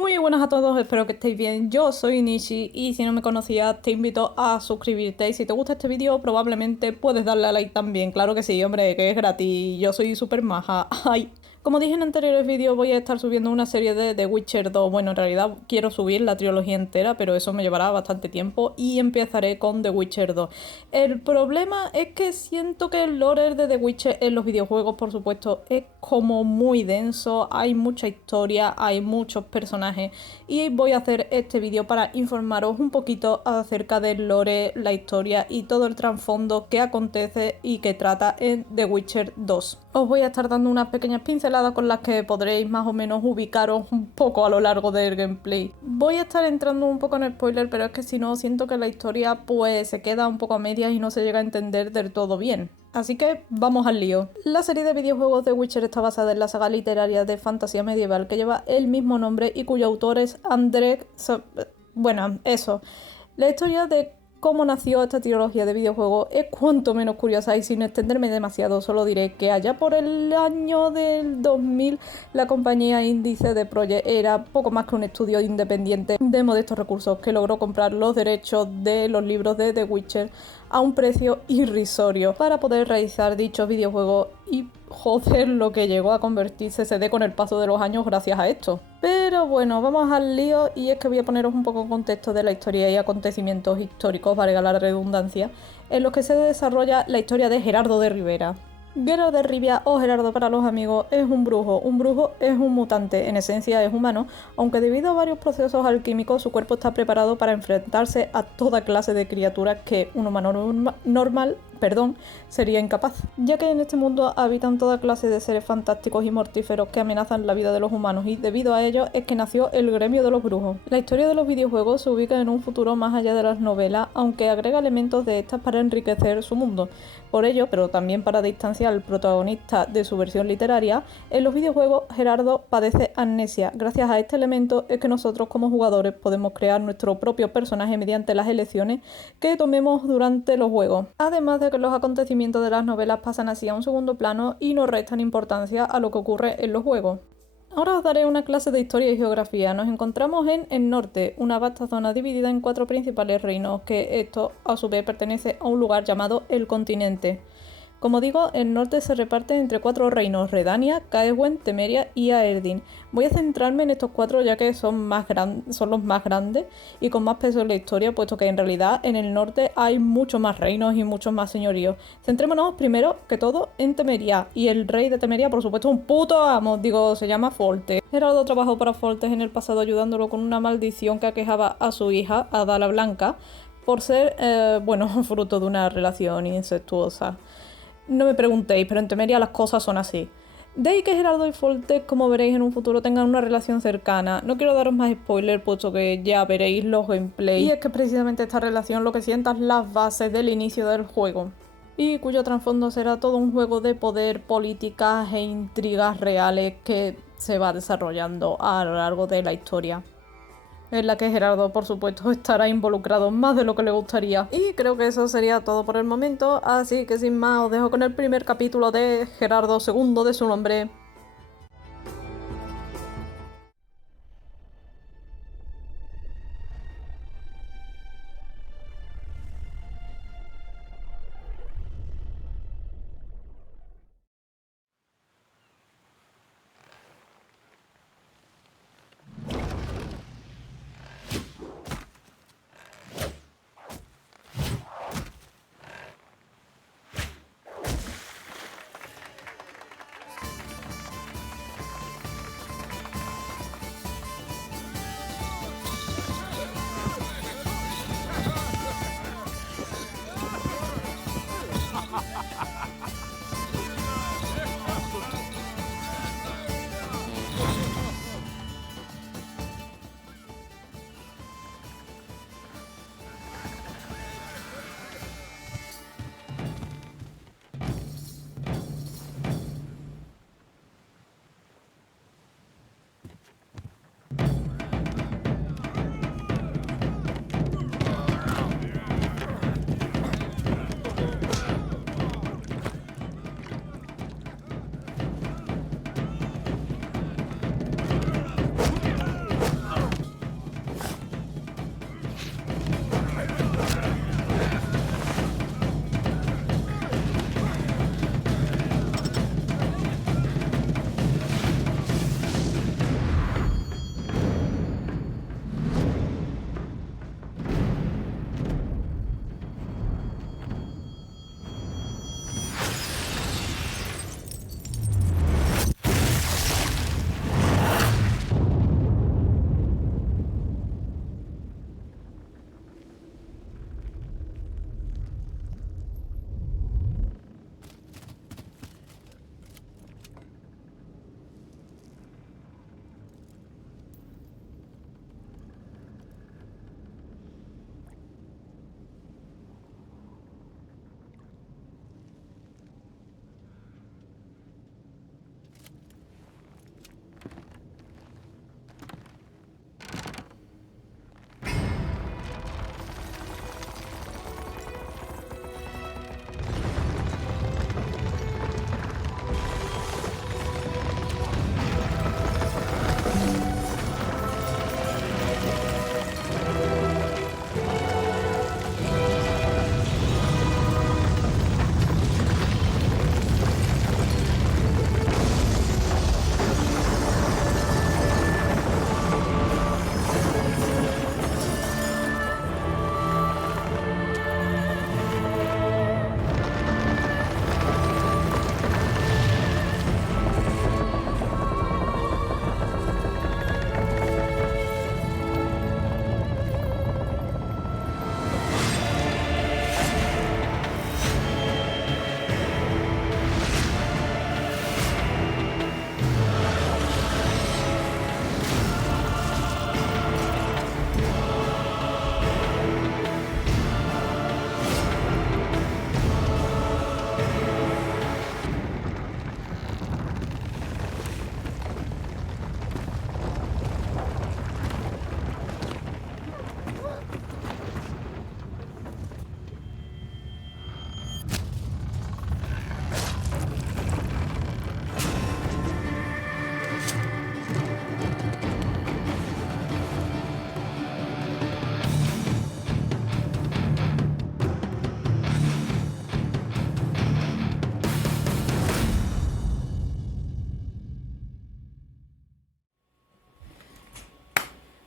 Muy buenas a todos, espero que estéis bien. Yo soy Nishi y si no me conocías te invito a suscribirte y si te gusta este vídeo probablemente puedes darle a like también. Claro que sí, hombre, que es gratis. Yo soy súper maja. Ay. Como dije en anteriores vídeos voy a estar subiendo una serie de The Witcher 2. Bueno, en realidad quiero subir la trilogía entera, pero eso me llevará bastante tiempo y empezaré con The Witcher 2. El problema es que siento que el lore de The Witcher en los videojuegos, por supuesto, es como muy denso, hay mucha historia, hay muchos personajes y voy a hacer este vídeo para informaros un poquito acerca del lore, la historia y todo el trasfondo que acontece y que trata en The Witcher 2. Os voy a estar dando unas pequeñas pinceladas con las que podréis más o menos ubicaros un poco a lo largo del gameplay. Voy a estar entrando un poco en spoiler, pero es que si no siento que la historia pues se queda un poco a medias y no se llega a entender del todo bien. Así que vamos al lío. La serie de videojuegos de Witcher está basada en la saga literaria de fantasía medieval que lleva el mismo nombre y cuyo autor es Andrzej... Bueno, eso. La historia de cómo nació esta trilogía de videojuegos es cuanto menos curiosa y sin extenderme demasiado solo diré que allá por el año del 2000 la compañía indie CD Projekt era poco más que un estudio independiente de modestos recursos que logró comprar los derechos de los libros de The Witcher a un precio irrisorio para poder realizar dichos videojuegos y joder lo que llegó a convertirse CD con el paso de los años gracias a esto. Pero bueno, vamos al lío y es que voy a poneros un poco en contexto de la historia y acontecimientos históricos, valga la redundancia, en los que se desarrolla la historia de Gerardo de Rivera. Gerardo de Rivia o Gerardo para los amigos es un brujo. Un brujo es un mutante, en esencia es humano, aunque debido a varios procesos alquímicos su cuerpo está preparado para enfrentarse a toda clase de criaturas que un humano normal sería incapaz, ya que en este mundo habitan toda clase de seres fantásticos y mortíferos que amenazan la vida de los humanos y debido a ello es que nació el gremio de los brujos. La historia de los videojuegos se ubica en un futuro más allá de las novelas, aunque agrega elementos de estas para enriquecer su mundo. Por ello, pero también para distanciar al protagonista de su versión literaria, en los videojuegos Gerardo padece amnesia. Gracias a este elemento es que nosotros como jugadores podemos crear nuestro propio personaje mediante las elecciones que tomemos durante los juegos. Además de que los acontecimientos de las novelas pasan así a un segundo plano y no restan importancia a lo que ocurre en los juegos. Ahora os daré una clase de historia y geografía. Nos encontramos en el norte, una vasta zona dividida en 4 principales reinos, que esto a su vez pertenece a un lugar llamado el continente. Como digo, el norte se reparte entre 4 reinos: Redania, Caerhuen, Temeria y Aerdin. Voy a centrarme en estos 4 ya que son los más grandes y con más peso en la historia, puesto que en realidad en el norte hay muchos más reinos y muchos más señoríos. Centrémonos primero que todo en Temeria, y el rey de Temeria por supuesto es un puto amo, se llama Foltest. Gerardo trabajó para Foltest en el pasado ayudándolo con una maldición que aquejaba a su hija, Ada la Blanca, por ser, fruto de una relación incestuosa. No me preguntéis, pero en Temeria las cosas son así. De ahí que Gerardo y Foltest, como veréis en un futuro, tengan una relación cercana. No quiero daros más spoilers, puesto que ya veréis los gameplays. Y es que precisamente esta relación lo que sientan las bases del inicio del juego, y cuyo trasfondo será todo un juego de poder, políticas e intrigas reales que se va desarrollando a lo largo de la historia, en la que Gerardo, por supuesto, estará involucrado más de lo que le gustaría. Y creo que eso sería todo por el momento, así que sin más os dejo con el primer capítulo de Gerardo II de su nombre.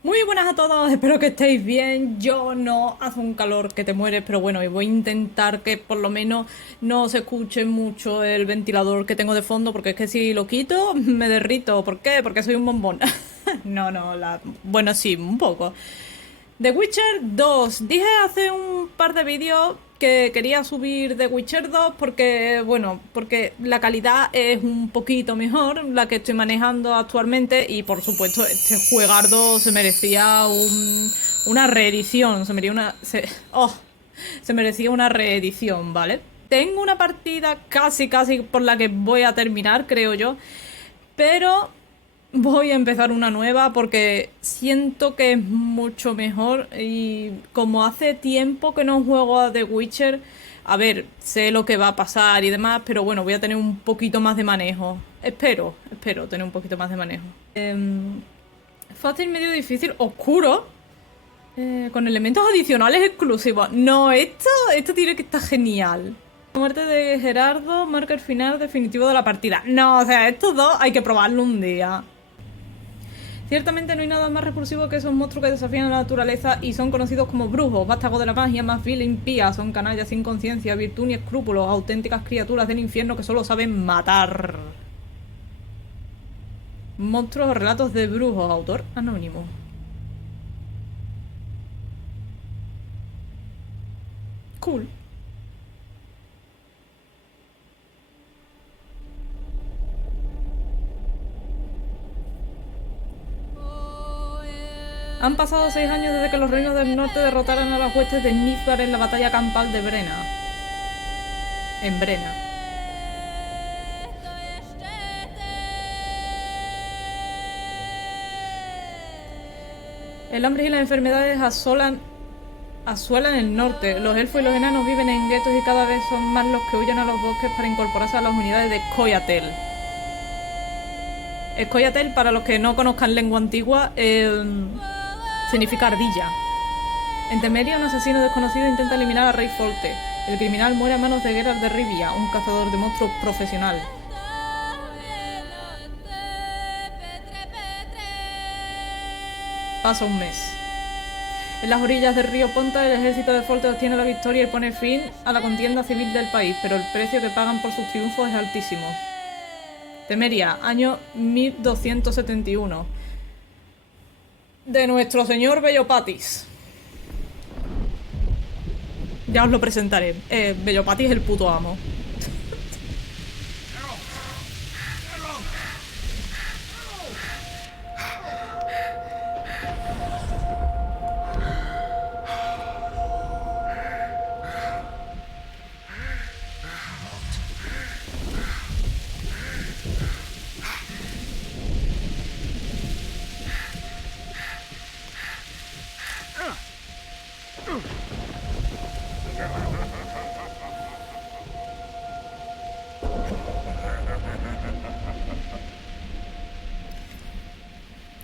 Muy buenas a todos, espero que estéis bien. Yo no, hace un calor que te mueres, pero bueno, y voy a intentar que por lo menos no se escuche mucho el ventilador que tengo de fondo, porque es que si lo quito me derrito. ¿Por qué? Porque soy un bombón. Bueno, sí, un poco. The Witcher 2. Dije hace un par de vídeos que quería subir The Witcher 2 porque, bueno, porque la calidad es un poquito mejor, la que estoy manejando actualmente, y por supuesto este juegardo se merecía una reedición, se merecía una reedición, ¿vale? Tengo una partida casi por la que voy a terminar, creo yo, pero voy a empezar una nueva porque siento que es mucho mejor, y como hace tiempo que no juego a The Witcher, a ver, sé lo que va a pasar y demás, pero bueno, voy a tener un poquito más de manejo. Espero tener un poquito más de manejo. Fácil, medio difícil, oscuro, con elementos adicionales exclusivos. No, esto tiene que estar genial. La muerte de Gerardo marca el final definitivo de la partida. No, o sea, estos dos hay que probarlo un día. Ciertamente no hay nada más repulsivo que esos monstruos que desafían a la naturaleza y son conocidos como brujos, vástagos de la magia, más vil e impía. Son canallas sin conciencia, virtud ni escrúpulos, auténticas criaturas del infierno que solo saben matar. Monstruos o relatos de brujos, autor anónimo. Cool. Han pasado 6 años desde que los reinos del norte derrotaran a las huestes de Nilfgaard en la batalla campal de Brena. En Brena. El hambre y las enfermedades asuelan el norte. Los elfos y los enanos viven en guetos y cada vez son más los que huyen a los bosques para incorporarse a las unidades de Scoia'tael. Scoia'tael, para los que no conozcan lengua antigua, significa ardilla. En Temeria, un asesino desconocido intenta eliminar a Rey Folte. El criminal muere a manos de Geralt de Rivia, un cazador de monstruos profesional. Pasa un mes. En las orillas del río Ponta, el ejército de Folte obtiene la victoria y pone fin a la contienda civil del país, pero el precio que pagan por sus triunfos es altísimo. Temeria, año 1271. De nuestro señor Bellopatis. Ya os lo presentaré. Bellopatis es el puto amo.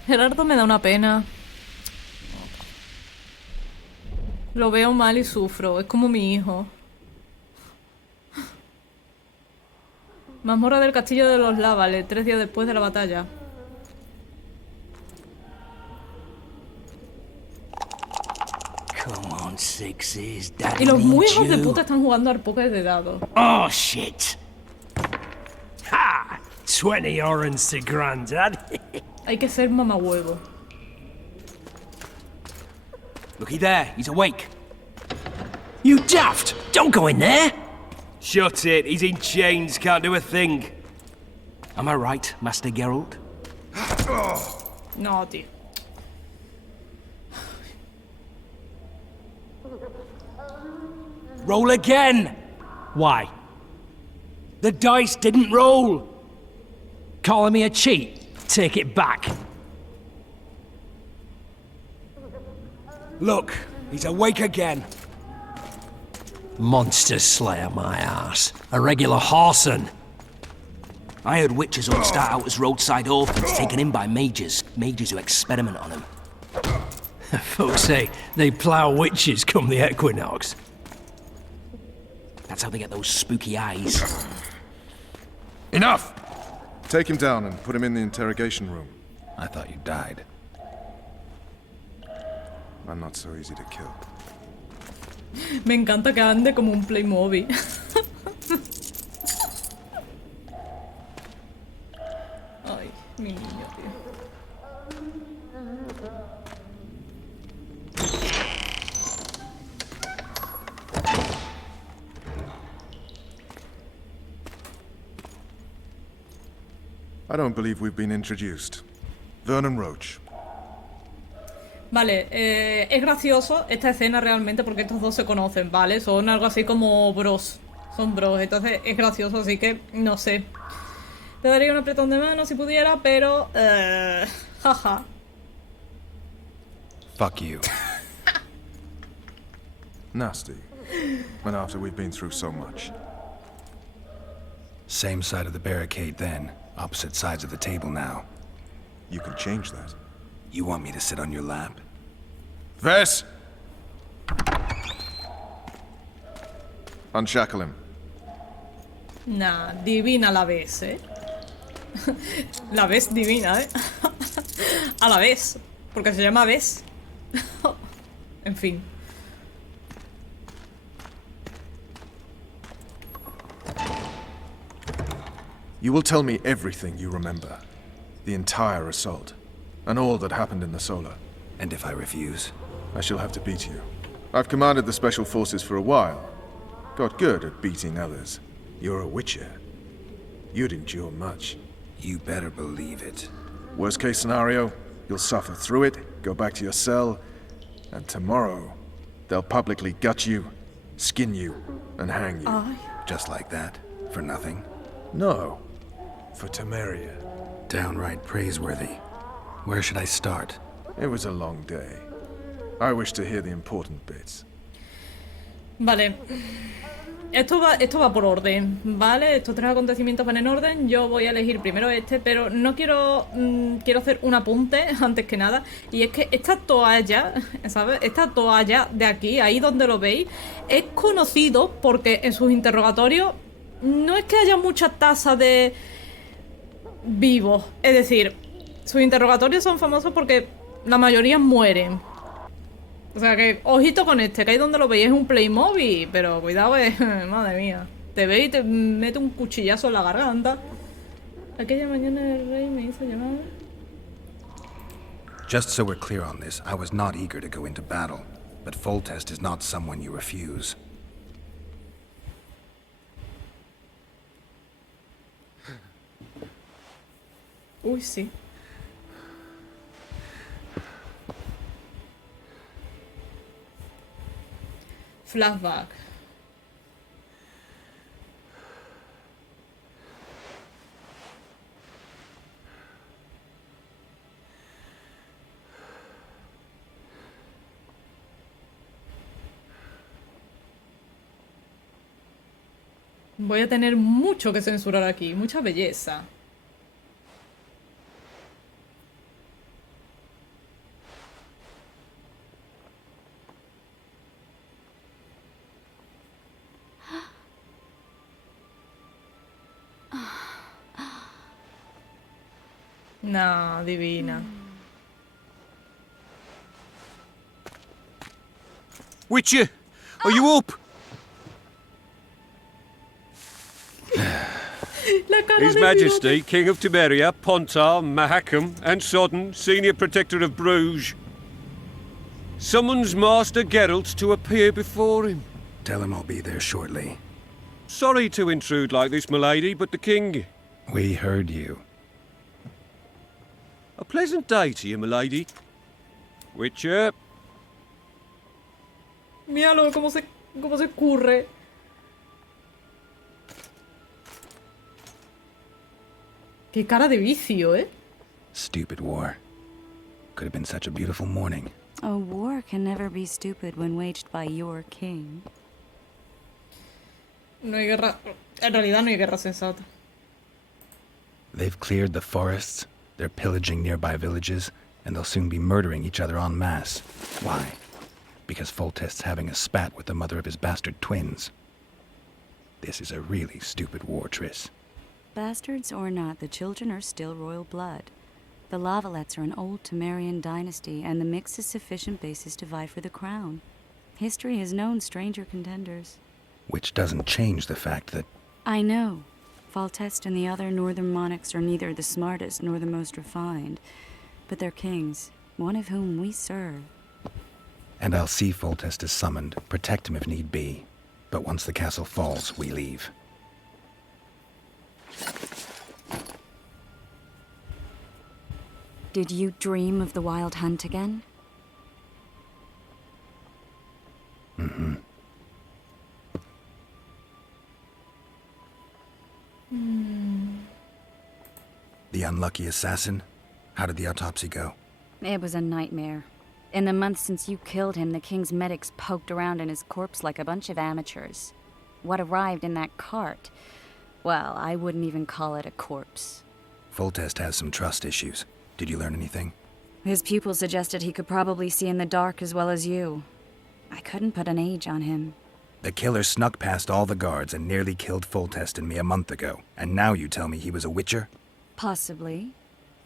Gerardo me da una pena. Lo veo mal y sufro. Es como mi hijo. Mazmorra del castillo de los Lávales, 3 días después de la batalla. Y los muy hijos de puta están jugando al póker de dados. Oh shit! Ha! 20 orange to granddad. Hay que ser mamahuevo. Looky there, he's awake. You daft! Don't go in there! Shut it, he's in chains, can't do a thing. Am I right, Master Geralt? No, tío. Roll again! Why? The dice didn't roll! Calling me a cheat? Take it back. Look, he's awake again. Monster slayer, my ass. A regular whoreson. I heard witches all start out as roadside orphans taken in by mages who experiment on them. Folks say they plough witches come the equinox. That's how they get those spooky eyes. Enough! Take him down and put him in the interrogation room. I thought you died. I'm not so easy to kill. Me encanta que ande como un Playmobil. Ay, mi niño, tío. I don't believe we've been introduced. Vernon Roach. Vale, es gracioso esta escena realmente porque estos dos se conocen, ¿vale? Son algo así como bros. Son bros, entonces es gracioso, así que no sé. Te daría un apretón de mano si pudiera, pero... jaja. Fuck you. Nasty. And after we've been through so much. Same side of the barricade then. Opposite sides of the table now. You can change that. You want me to sit on your lap? Ves! Unshackle him. Nah, divina la ves, ¿eh? La ves divina, ¿eh? A la vez. Porque se llama ves. En fin. You will tell me everything you remember. The entire assault. And all that happened in the Solar. And if I refuse? I shall have to beat you. I've commanded the Special Forces for a while. Got good at beating others. You're a Witcher. You'd endure much. You better believe it. Worst case scenario, you'll suffer through it, go back to your cell, and tomorrow, they'll publicly gut you, skin you, and hang you. Just like that? For nothing? No. For Temeria. Downright praiseworthy. Where should I start? It was a long day. I wish to hear the important bits. Vale. Esto va por orden, ¿vale? Estos tres acontecimientos van en orden. Yo voy a elegir primero este, pero no quiero... quiero hacer un apunte, antes que nada. Y es que esta toalla, ¿sabes? Esta toalla de aquí, ahí donde lo veis, es conocido porque en sus interrogatorios no es que haya mucha tasa de vivos. Es decir, sus interrogatorios son famosos porque la mayoría mueren. O sea que, ojito con este, que ahí donde lo veis es un Playmobil. Pero cuidado, madre mía. Te ve y te mete un cuchillazo en la garganta. Aquella mañana el rey me hizo llamar. Just so we're clear on this, I was not eager to go into battle. But Foltest is not someone you refuse. Uy, sí. Flashback. Voy a tener mucho que censurar aquí, mucha belleza. No, divina. Witcher, are you up? La cara His de Majesty, King of Temeria, Pontar, Mahakam, and Sodden, Senior Protector of Bruges, summons Master Geralt to appear before him. Tell him I'll be there shortly. Sorry to intrude like this, milady, but the king... We heard you. A pleasant day to you, milady. Witcher. Míralo cómo se curre. Qué cara de vicio, ¿eh? Stupid war. Could have been such a beautiful morning. A war can never be stupid when waged by your king. No hay guerra... En realidad no hay guerra sensata. They've cleared the forests, they're pillaging nearby villages, and they'll soon be murdering each other en masse. Why? Because Foltest's having a spat with the mother of his bastard twins. This is a really stupid war, Triss. Bastards or not, the children are still royal blood. The Lavalettes are an old Temerian dynasty, and the mix is sufficient basis to vie for the crown. History has known stranger contenders. Which doesn't change the fact that... I know. Foltest and the other northern monarchs are neither the smartest nor the most refined, but they're kings, one of whom we serve. And I'll see Foltest is summoned, protect him if need be. But once the castle falls, we leave. Did you dream of the wild hunt again? Mm-hmm. The unlucky assassin? How did the autopsy go? It was a nightmare. In the months since you killed him, the king's medics poked around in his corpse like a bunch of amateurs. What arrived in that cart? Well, I wouldn't even call it a corpse. Foltest has some trust issues. Did you learn anything? His pupil suggested he could probably see in the dark as well as you. I couldn't put an age on him. The killer snuck past all the guards and nearly killed Foltest and me a month ago. And now you tell me he was a witcher? Possibly.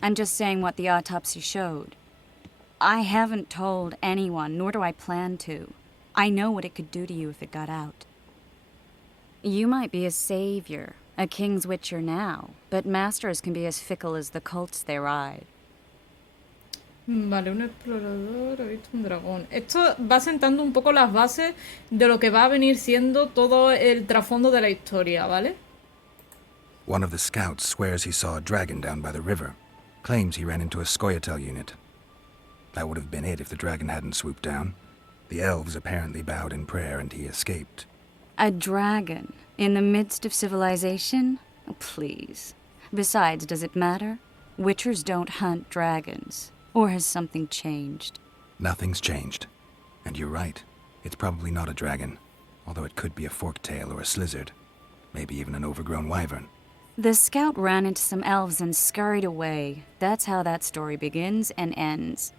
I'm just saying what the autopsy showed. I haven't told anyone, nor do I plan to. I know what it could do to you if it got out. You might be a savior, a king's witcher now, but masters can be as fickle as the cults they ride. Vale, un explorador ha visto un dragón. Esto va sentando un poco las bases de lo que va a venir siendo todo el trasfondo de la historia, ¿vale? One of the scouts swears he saw a dragon down by the river. Claims he ran into a Scoia'tael unit. That would have been it if the dragon hadn't swooped down. The elves apparently bowed in prayer and he escaped. A dragon? In the midst of civilization? Oh, please. Besides, does it matter? Witchers don't hunt dragons. Or has something changed? Nothing's changed. And you're right. It's probably not a dragon. Although it could be a forktail or a slizzard. Maybe even an overgrown wyvern. The scout ran into some elves and scurried away. That's how that story begins and ends.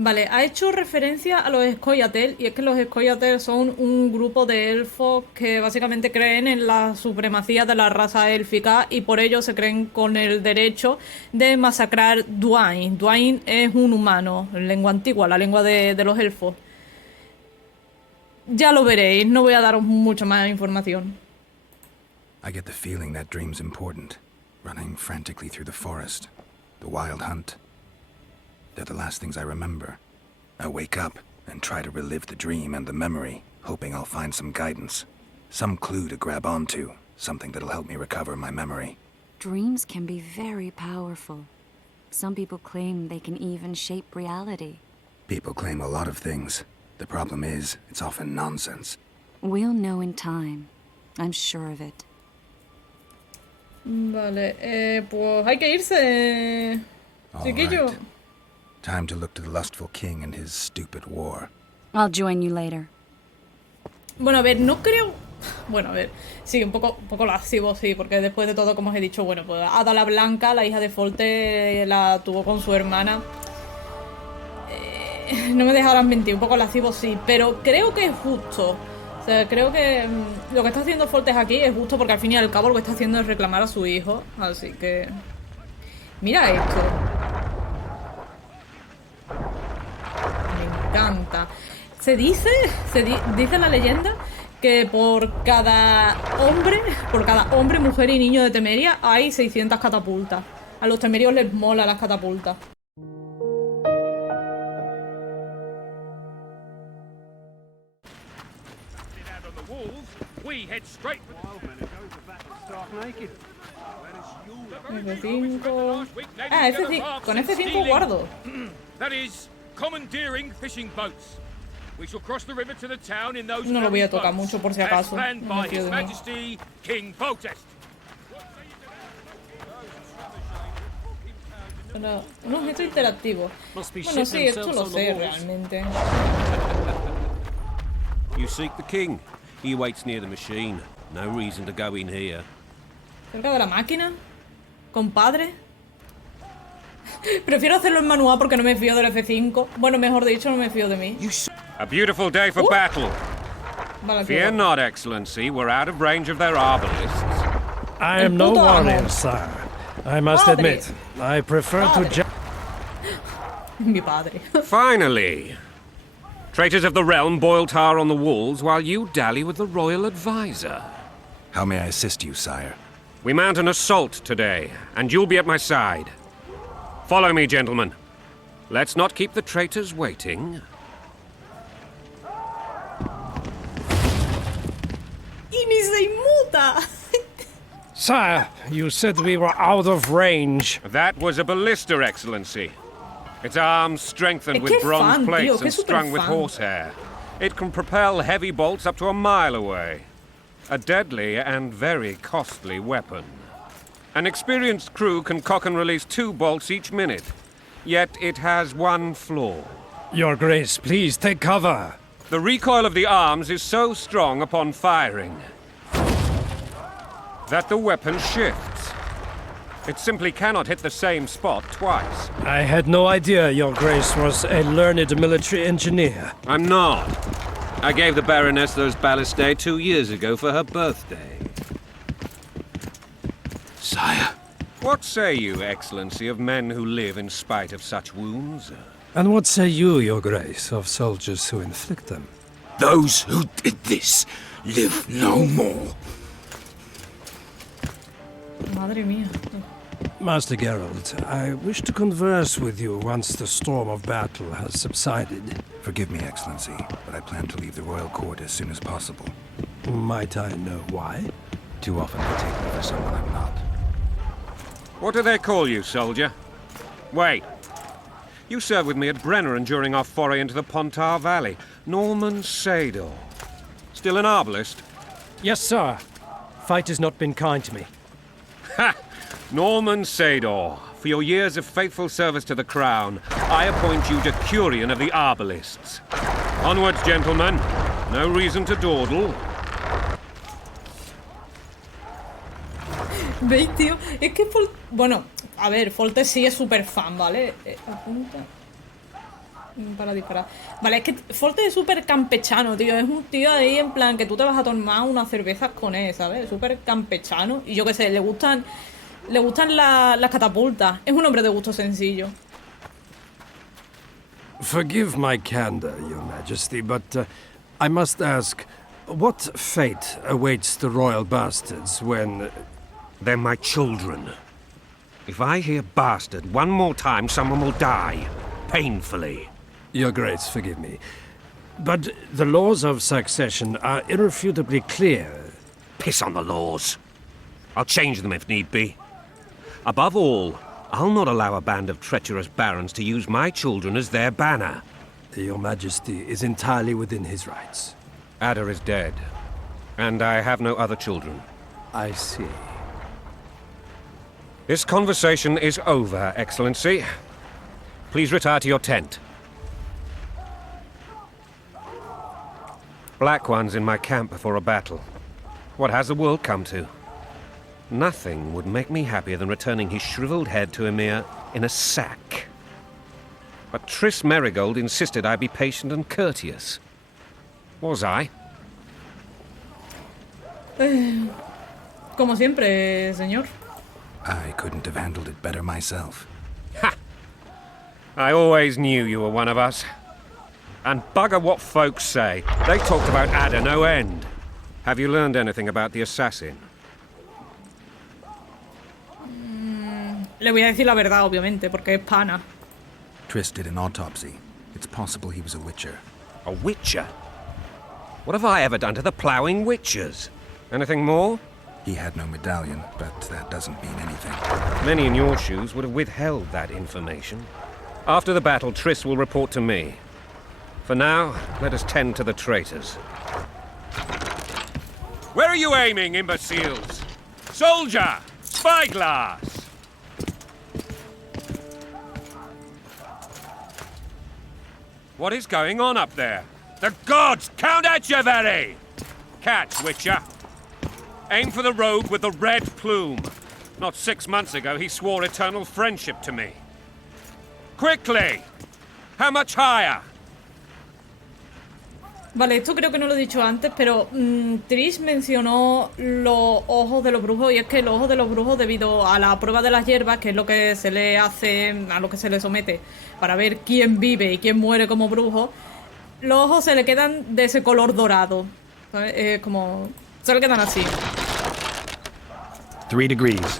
Vale, ha hecho referencia a los Scoia'tael, y es que los Scoia'tael son un grupo de elfos que básicamente creen en la supremacía de la raza élfica y por ello se creen con el derecho de masacrar Dwayne. Dwayne es un humano, en lengua antigua, la lengua de los elfos. Ya lo veréis, no voy a daros mucha más información. I get the feeling that dream's important. Running frantically through the forest. The wild hunt. They're the last things I remember. I wake up and try to relive the dream and the memory, hoping I'll find some guidance. Some clue to grab onto, something that'll help me recover my memory. Dreams can be very powerful. Some people claim they can even shape reality. People claim a lot of things. The problem is, it's often nonsense. We'll know in time. I'm sure of it. Vale, pues hay que irse, chiquillo. All right. Time to look to the lustful king and his stupid war. I'll join you later. Bueno, a ver, no creo... Bueno, a ver, sí, un poco lascivo, sí, porque después de todo, como os he dicho, bueno, pues Ada la Blanca, la hija de Folte, la tuvo con su hermana. No me dejarás mentir, un poco lascivo, sí, pero creo que es justo. O sea, creo que lo que está haciendo Foltes aquí es justo porque al fin y al cabo lo que está haciendo es reclamar a su hijo, así que... Mira esto. Me encanta. Se dice la leyenda que por cada hombre, mujer y niño de Temeria hay 600 catapultas. A los temerios les mola las catapultas. F5. Ah, F5. Con F5 guardo. That is commandeering fishing boats. We shall cross the river to the town in those No lo voy a boats, tocar mucho por si acaso. as planned No by me fío His de mí. Majesty King Foltest. Pero un objeto interactivo. Bueno, sí, esto lo sé realmente. You seek the king. He waits near the machine. No reason to go in here. Cerca de la máquina. Compadre. Prefiero hacerlo en manual porque no me fío del F5. Bueno, mejor dicho, no me fío de mí. A beautiful day for battle. Vale, Fear not, Excellency. We're out of range of their arbalists. I El am no puto amo. warrior, sir. I must Padre. admit, I prefer Padre. to Mi padre. Finally! Traitors of the realm boil tar on the walls while you dally with the royal advisor. How may I assist you, sire? We mount an assault today, and you'll be at my side. Follow me, gentlemen. Let's not keep the traitors waiting. Y ni se inmuta. Sire, you said we were out of range. That was a ballista, Excellency. Its arms strengthened Es with que bronze fan, tío, plates que and super strung with fan. horsehair. It can propel heavy bolts up to a mile away. A deadly and very costly weapon. An experienced crew can cock and release 2 bolts each minute. Yet it has one flaw. Your Grace, please take cover. The recoil of the arms is so strong upon firing that the weapon shifts. It simply cannot hit the same spot twice. I had no idea Your Grace was a learned military engineer. I'm not. I gave the Baroness those ballistae 2 years ago for her birthday. Sire. What say you, Excellency, of men who live in spite of such wounds? And what say you, Your Grace, of soldiers who inflict them? Those who did this live no more. Madre mía. Master Geralt, I wish to converse with you once the storm of battle has subsided. Forgive me, Excellency, but I plan to leave the royal court as soon as possible. Might I know why? Too often they take me for someone I'm not. What do they call you, soldier? Wait. You served with me at Brenner during our foray into the Pontar Valley. Norman Sador. Still an arbalist? Yes, sir. Fight has not been kind to me. Ha! Norman Sador, for your years of faithful service to the crown, I appoint you Decurion of the Arbalists. Onwards, gentlemen. No reason to dawdle. ¿Veis, tío? Es que bueno, a ver, Folte sí es súper fan, ¿vale? Apunta para disparar. Vale, es que Folte es súper campechano, tío. Es un tío ahí en plan que tú te vas a tomar unas cervezas con él, ¿sabes? Súper campechano. Y yo qué sé, le gustan las catapultas. Es un hombre de gusto sencillo. Forgive my candor, Your Majesty, but I must ask, what fate awaits the royal bastards when... They're my children. If I hear bastard one more time, someone will die. Painfully. Your Grace, forgive me. But the laws of succession are irrefutably clear. Piss on the laws. I'll change them if need be. Above all, I'll not allow a band of treacherous barons to use my children as their banner. Your Majesty is entirely within his rights. Ada is dead, and I have no other children. I see. This conversation is over, Excellency. Please retire to your tent. Black ones in my camp before a battle. What has the world come to? Nothing would make me happier than returning his shriveled head to Emir in a sack. But Triss Merigold insisted I be patient and courteous. Was I? Como siempre, señor. I couldn't have handled it better myself. Ha! I always knew you were one of us. And bugger what folks say. They talked about Ada no end. Have you learned anything about the assassin? Le voy a decir la verdad, obviamente, porque es pana. Triss did an autopsy. It's possible he was a witcher. A witcher? What have I ever done to the ploughing witchers? Anything more? He had no medallion, but that doesn't mean anything. Many in your shoes would have withheld that information. After the battle, Triss will report to me. For now, let us tend to the traitors. Where are you aiming, imbeciles? Soldier! Spyglass! What is going on up there? The gods! Count Etcheverry! Catch, Witcher. Aim for the rogue with the red plume. Not 6 months ago, he swore eternal friendship to me. Quickly! How much higher? Vale, esto creo que no lo he dicho antes, pero Trish mencionó los ojos de los brujos, y es que los ojos de los brujos, debido a la prueba de las hierbas, que es lo que se le hace, a lo que se le somete para ver quién vive y quién muere como brujo, los ojos se le quedan de ese color dorado, ¿sabes? Como... se le quedan así. 3 degrees.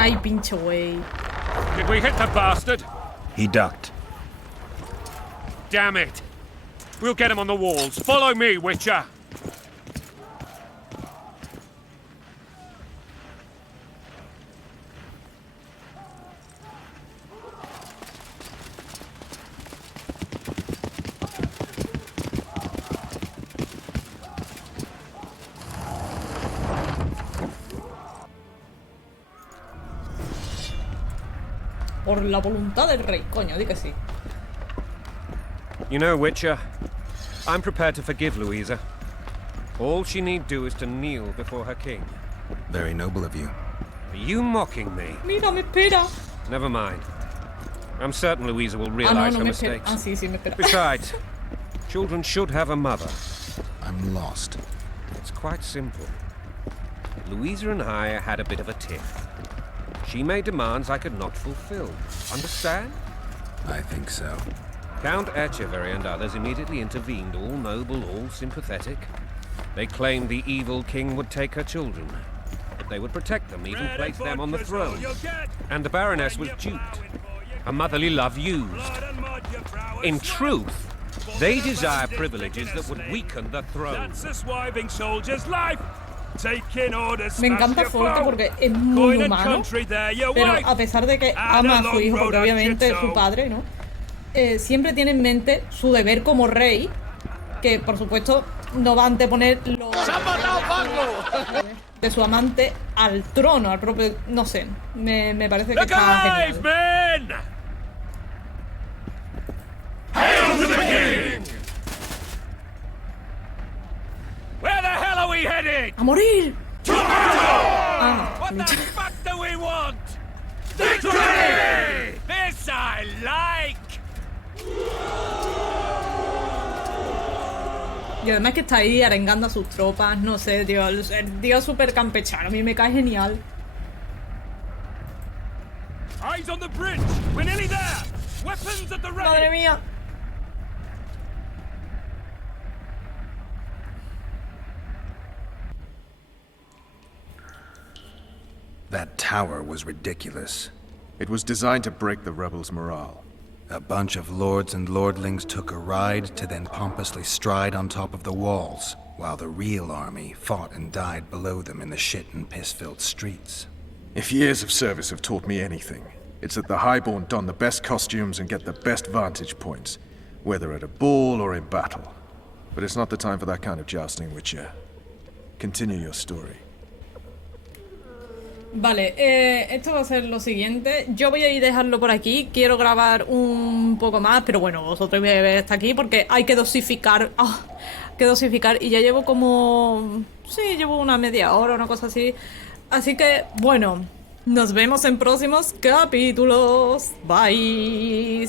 Ay, pinche güey. Did we hit the bastard? He ducked. Damn it. We'll get him on the walls. Follow me, Witcher. Por la voluntad del rey, coño, di que sí. You know, Witcher, I'm prepared to forgive Louisa. All she need do is to kneel before her king. Very noble of you. Are you mocking me? Mira, me espera. Never mind. I'm certain Louisa will Ah, no, realize no her me espera. mistakes. Ah, sí, sí, me espera. Besides, children should have a mother. I'm lost. It's quite simple. Louisa and I had a bit of a tiff. She made demands I could not fulfill. Understand? I think so. Count Etcheverry and others immediately intervened, all noble, all sympathetic. They claimed the evil king would take her children, but they would protect them, even place them on the throne. And the Baroness was duped, her motherly love used. In truth, they desire privileges that would weaken the throne. Me encanta Forte porque es muy humano, pero a pesar de que ama a su hijo, porque obviamente es su padre, ¿no? Siempre tiene en mente su deber como rey, que por supuesto no va a anteponer los de su amante al trono, al propio... no sé, me parece que está genial. Hail to the king! Where the hell are we headed? ¡A morir! Ah, What the dicho. fuck do we want? Victory! This I like! Y además que está ahí arengando a sus tropas, no sé, tío, el tío súper campechano, a mí me cae genial. Eyes on the bridge! We're nearly there! Weapons at the ready! ¡Madre mía! That tower was ridiculous. It was designed to break the rebels' morale. A bunch of lords and lordlings took a ride to then pompously stride on top of the walls, while the real army fought and died below them in the shit and piss-filled streets. If years of service have taught me anything, it's that the Highborn don the best costumes and get the best vantage points, whether at a ball or in battle. But it's not the time for that kind of jousting, Witcher. Continue your story. Vale, esto va a ser lo siguiente. Yo voy a ir dejarlo por aquí. Quiero grabar un poco más, pero bueno, vosotros voy a ver hasta aquí porque hay que dosificar. ¡Ah! Que dosificar. Y ya llevo como... sí, llevo una media hora, una cosa así. Así que, bueno, nos vemos en próximos capítulos. Bye.